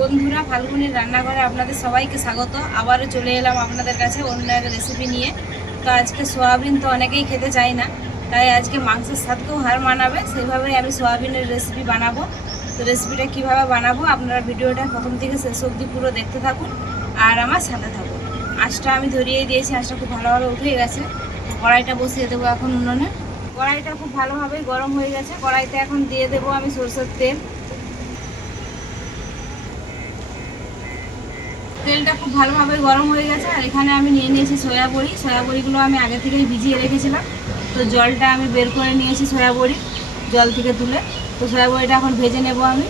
বন্ধুরা, ফাল্গুনির রান্নাঘরে আপনাদের সবাইকে স্বাগত। আবারও চলে এলাম আপনাদের কাছে অন্য এক রেসিপি নিয়ে। তো আজকে সোয়াবিন তো অনেকেই খেতে চায় না, তাই আজকে মাংসের স্বাদকেও হার মানাবে, সেইভাবেই আমি সোয়াবিনের রেসিপি বানাবো। তো রেসিপিটা কীভাবে বানাবো আপনারা ভিডিওটা প্রথম থেকে শেষ অবধি পুরো দেখতে থাকুন আর আমার সাথে থাকুন। আঁচটা আমি ধরিয়ে দিয়েছি, আঁচটা খুব ভালোভাবে উঠে গেছে। কড়াইটা বসিয়ে দেবো এখন উনুনে। কড়াইটা খুব ভালোভাবেই গরম হয়ে গেছে। কড়াইতে এখন দিয়ে দেবো আমি সরষের তেল। তেলটা খুব ভালোভাবে গরম হয়ে গেছে, আর এখানে আমি নিয়ে নিয়েছি সয়া বড়ি। সয়া বড়িগুলো আমি আগে থেকেই ভিজিয়ে রেখেছিলাম। তো জলটা আমি বের করে নিয়েছি সয়া বড়ি, জল থেকে তুলে। তো সয়া বড়িটা এখন ভেজে নেব আমি।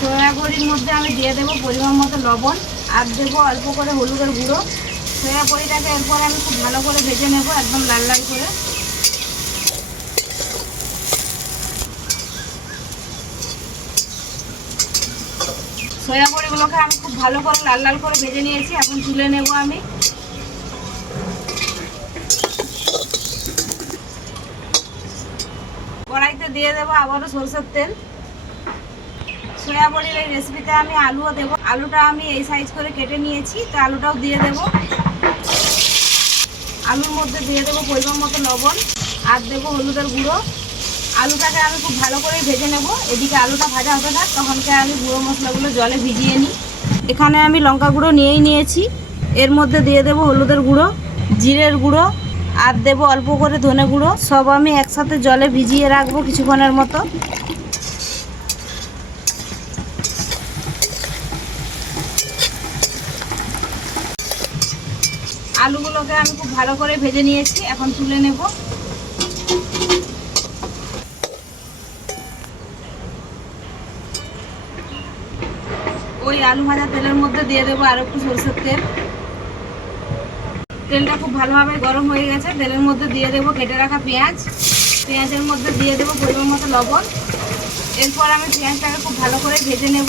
সয়া বড়ির মধ্যে আমি দিয়ে দেবো পরিমাণ মতো লবণ, আর দেবো অল্প করে হলুদের গুঁড়ো। সয়া বড়িটাকে এরপর আমি খুব ভালো করে ভেজে নেব একদম লাল লাল করে। সয়া বড়িগুলোকে আমি খুব ভালো করে লাল লাল করে ভেজে নিয়েছি, এখন তুলে নেব আমি। কড়াইতে দিয়ে দেবো আবারও সরষের তেল। সয়া বড়ির এই রেসিপিতে আমি আলুও দেবো। আলুটা আমি এই সাইজ করে কেটে নিয়েছি, তো আলুটাও দিয়ে দেবো। আলুর মধ্যে দিয়ে দেবো পরিমাণ মতো লবণ, আর দেবো হলুদের গুঁড়ো। আলুটাকে আমি খুব ভালো করে ভেজে নেব। এদিকে আলুটা ভাজা হতে থাক তখনকে আমি গুঁড়ো মশলাগুলো জলে ভিজিয়ে নিই। এখানে আমি লঙ্কা গুঁড়ো নিয়েই নিয়েছি। এর মধ্যে দিয়ে দেবো হলুদের গুঁড়ো, জিরের গুঁড়ো, আর দেবো অল্প করে ধনে গুঁড়ো। সব আমি একসাথে জলে ভিজিয়ে রাখব কিছুক্ষণের মতো। আলুগুলোকে আমি খুব ভালো করে ভেজে নিয়েছি। এখন তুলে নেব। আলু ভাজা তেলের মধ্যে দিয়ে দেবো আর একটু সরষের তেল। তেলটা খুব ভালোভাবে গরম হয়ে গেছে। তেলের মধ্যে দিয়ে দেবো কেটে রাখা পেঁয়াজ। পেঁয়াজের মধ্যে দিয়ে দেবো পরিমাণ মতো লবণ। এরপর আমি পেঁয়াজটাকে খুব ভালো করে ভেজে নেব।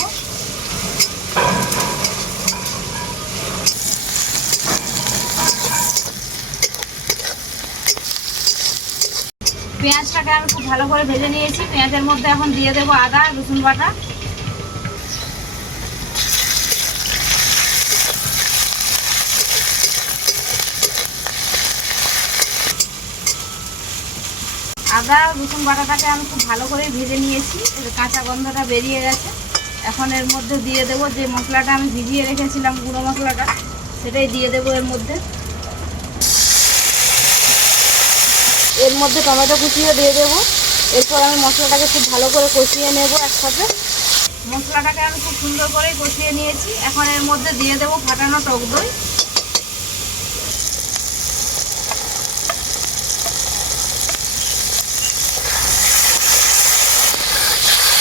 পেঁয়াজটাকে আমি খুব ভালো করে ভেজে নিয়েছি। পেঁয়াজের মধ্যে এখন দিয়ে দেবো আদা, রসুন বাটা। আদা রসুন বাটাটাকে আমি খুব ভালো করে ভেজে নিয়েছি। কাঁচা গন্ধটা বেরিয়ে গেছে। এখন এর মধ্যে দিয়ে দেবো যে মশলাটা আমি ভিজিয়ে রেখেছিলাম, গুঁড়ো মশলাটা, সেটাই দিয়ে দেবো এর মধ্যে। এর মধ্যে টমেটো কুচিও দিয়ে দেবো। এরপর আমি মশলাটাকে খুব ভালো করে কষিয়ে নেব একসাথে। মশলাটাকে আমি খুব সুন্দর করে কষিয়ে নিয়েছি। এখন এর মধ্যে দিয়ে দেবো ফাটানো টক দই।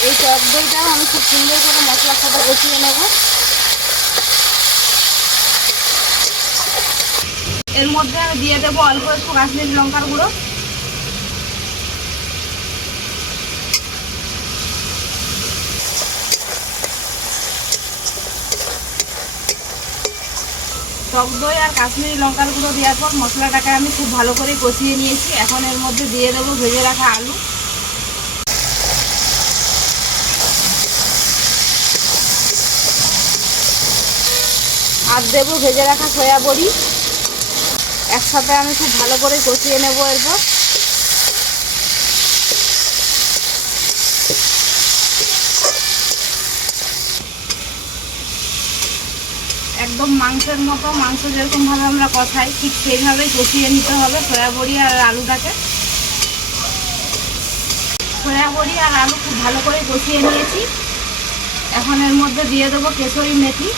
এই টক দইটাও আমি খুব সুন্দর করে মশলার সাথে কষিয়ে নেব। এর মধ্যে আমি দিয়ে দেবো অল্প একটু কাশ্মীরি লঙ্কার গুঁড়ো। টক দই আর কাশ্মীরি লঙ্কার গুঁড়ো দেওয়ার পর মশলাটাকে আমি খুব ভালো করে কষিয়ে নিয়েছি। এখন এর মধ্যে দিয়ে দেবো ভেজে রাখা আলু। আর দেবো, ভেজে রাখা সয়া বড়ি। একসাথে আমি খুব ভালো করে কষিয়ে নেব এরপর। একদম মাংসের মতো, মাংস যেরকমভাবে আমরা কষাই, ঠিক সেইভাবেই কষিয়ে নিতে হবে সয়া বড়ি আর আলুটাকে। সয়া বড়ি আর আলু খুব ভালো করে কষিয়ে নিয়েছি। এখন এর মধ্যে দিয়ে দেবো কেশরি মেথি।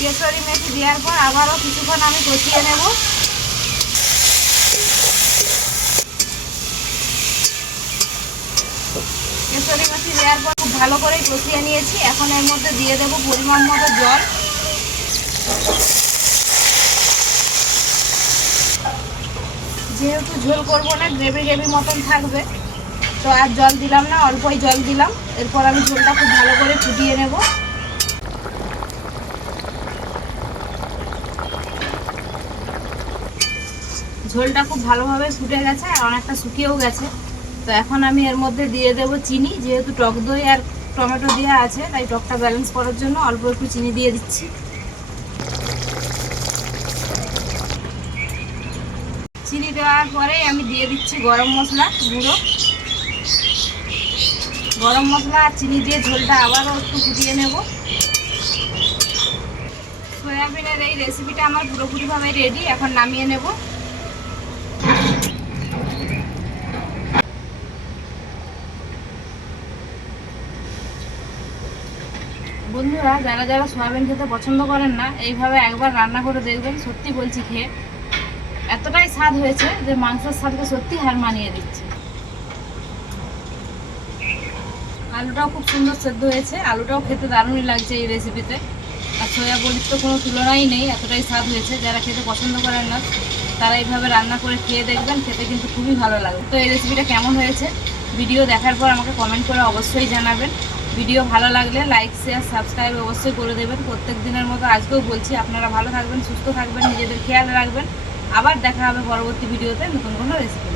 কেশরি মেথি দেওয়ার পর আবারও কিছুক্ষণ আমি কষিয়ে নেব। কেশরি মেথি দেওয়ার পর খুব ভালো করে কষিয়ে নিয়েছি। এখন এর মধ্যে দিয়ে দেবো পরিমাণ মতো জল। যেহেতু ঝোল করব না, গ্রেভি গ্রেভি মতন থাকবে। তো আর জল দিলাম না, অল্পই জল দিলাম। এরপর আমি ঝোলটা খুব ভালো করে ফুটিয়ে নেব। ঝোলটা খুব ভালোভাবে ফুটে গেছে আর অনেকটা শুকিয়েও গেছে। তো এখন আমি এর মধ্যে দিয়ে দেব চিনি, যেহেতু টক দই আর টমেটো দেওয়া আছে, তাই টকটা ব্যালেন্স করার জন্য অল্প একটু চিনি দিয়ে দিচ্ছি। চিনি দেওয়ার পরে আমি দিয়ে দিচ্ছি গরম মশলা, গুঁড়ো। গরম মশলা আর চিনি দিয়ে ঝোলটা আবারও একটু ফুটিয়ে নেব। সয়াবিনের এই রেসিপিটা আমার পুরোপুরিভাবে রেডি এখন নামিয়ে নেব। বন্ধুরা, যারা যারা সয়াবিন খেতে পছন্দ করেন না, এইভাবে একবার রান্না করে দেখবেন, সত্যি বলছি খেয়ে এতটাই স্বাদ হয়েছে যে মাংসের স্বাদকে সত্যি হার মানিয়ে দিচ্ছে আলুটাও খুব সুন্দর সেদ্ধ হয়েছে, আলুটাও খেতে দারুণই লাগছে এই রেসিপিতে আর সয়া বড়ির তো কোনো তুলনাই নেই, এতটাই স্বাদ হয়েছে, যারা খেতে পছন্দ করেন না, তারা এইভাবে রান্না করে খেয়ে দেখবেন, খেতে কিন্তু খুবই ভালো লাগে। তো এই রেসিপিটা কেমন হয়েছে? ভিডিও দেখার পর আমাকে কমেন্ট করে অবশ্যই জানাবেন। ভিডিও ভালো লাগলে লাইক শেয়ার সাবস্ক্রাইব অবশ্যই করে দেবেন। প্রত্যেক দিনের মতো আজকেও বলছি, আপনারা ভালো থাকবেন, সুস্থ থাকবেন, নিজেদের খেয়াল রাখবেন। আবার দেখা হবে পরবর্তী ভিডিওতে নতুন কোনো রেসিপি